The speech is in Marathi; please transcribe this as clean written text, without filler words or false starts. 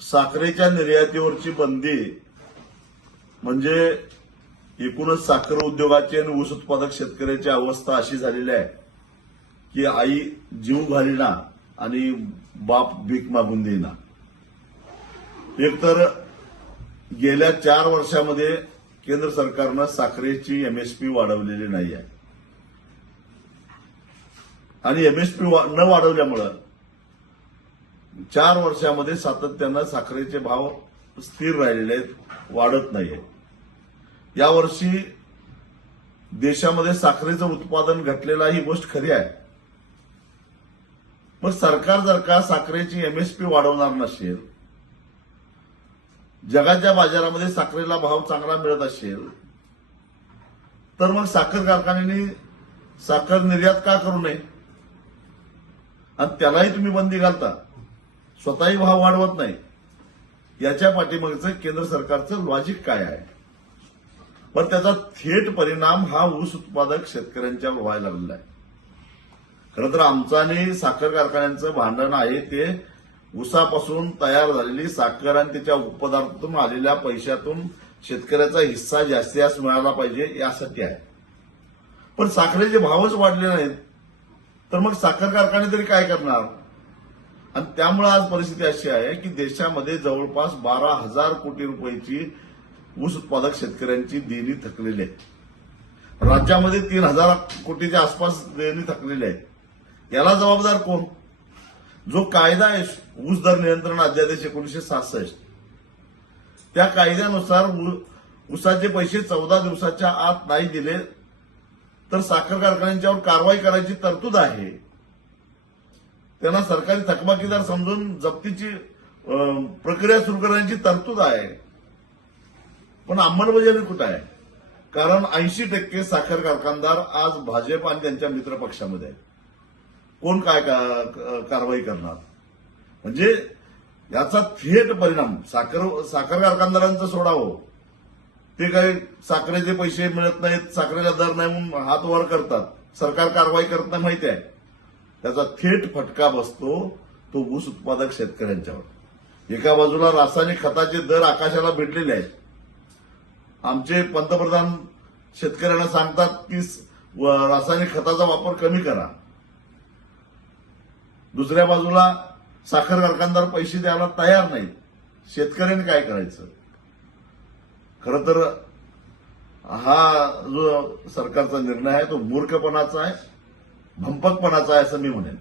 साखरेच्या निर्यातीवरची बंदी म्हणजे एकूणच साखर उद्योगाची आणि ऊस उत्पादक शेतकऱ्याची अवस्था अशी झालेली आहे की आई जीव घालीना आणि बाप भीक मागून देईना. एकतर गेल्या 4 वर्षामध्ये केंद्र सरकारनं साखरेची एमएसपी वाढवलेली नाही आहे आणि एमएसपी न वाढवल्यामुळं 4 वर्षामध्ये सातत्यानं साखरेचे भाव स्थिर राहिलेले आहेत, वाढत नाहीये. यावर्षी देशामध्ये साखरेचं उत्पादन घटलेलं ही गोष्ट खरी आहे. मग सरकार जर का साखरेची एमएसपी वाढवणार नसेल, जगाच्या बाजारामध्ये साखरेला भाव चांगला मिळत असेल, तर मग साखर कारखान्यांनी साखर निर्यात का करू नये आणि त्यालाही तुम्ही बंदी घालता, स्वतःही भाव वाढवत नाही. याच्या पाठीमागचं केंद्र सरकारचं लॉजिक काय आहे? पण त्याचा थेट परिणाम हा ऊस उत्पादक शेतकऱ्यांच्यावर व्हायला लागलेला आहे. खरं तर आमचं आणि साखर कारखान्यांचं भांडण आहे ते ऊसापासून तयार झालेली साखर आणि त्याच्या उपपदार्थातून आलेल्या पैशातून शेतकऱ्याचा हिस्सा जास्तीत जास्त मिळाला पाहिजे यासाठी आहे. पण साखरेचे भावच वाढले नाहीत तर मग साखर कारखाने तरी काय करणार? आणि त्यामुळे आज परिस्थिती अशी आहे की देशामध्ये जवळपास 12,000 कोटी रुपयाची ऊस उत्पादक शेतकऱ्यांची देणी थकलेली आहे. राज्यामध्ये 3,000 कोटीच्या आसपास देणी थकलेली आहे. याला जबाबदार कोण? जो कायदा आहे ऊस दर नियंत्रण अध्यादेश 1966, त्या कायद्यानुसार ऊसाचे पैसे 14 दिवसाच्या आत नाही दिले तर साखर कारखान्यांच्यावर कारवाई करायची तरतूद आहे. त्यांना सरकारी थकबाकीदार समजून जप्तीची प्रक्रिया सुरू करण्याची तरतूद आहे. पण अंमलबजावणी कुठं आहे? कारण 80% साखर कारखानदार आज भाजप आणि त्यांच्या मित्रपक्षामध्ये आहे. कोण काय कारवाई करणार? म्हणजे याचा थेट परिणाम साखर कारखानदारांचं सोडावं, ते काही साखरेचे पैसे मिळत नाहीत, साखरेला दर नाही म्हणून हात वर करतात, सरकार कारवाई करत नाही माहिती आहे. त्याचा थेट फटका बसतो तो ऊस उत्पादक शेतकऱ्यांच्यावर. एका बाजूला रासायनिक खताचे दर आकाशाला भिडलेले आहेत. आमचे पंतप्रधान शेतकऱ्यांना सांगतात की रासायनिक खताचा वापर कमी करा. दुसऱ्या बाजूला साखर कारखानदार पैसे द्यायला तयार नाहीत. शेतकऱ्यांनी काय करायचं? खरं तर हा जो सरकारचा निर्णय आहे तो मूर्खपणाचा आहे, भंपकपणाचा आहे असं मी म्हणेन.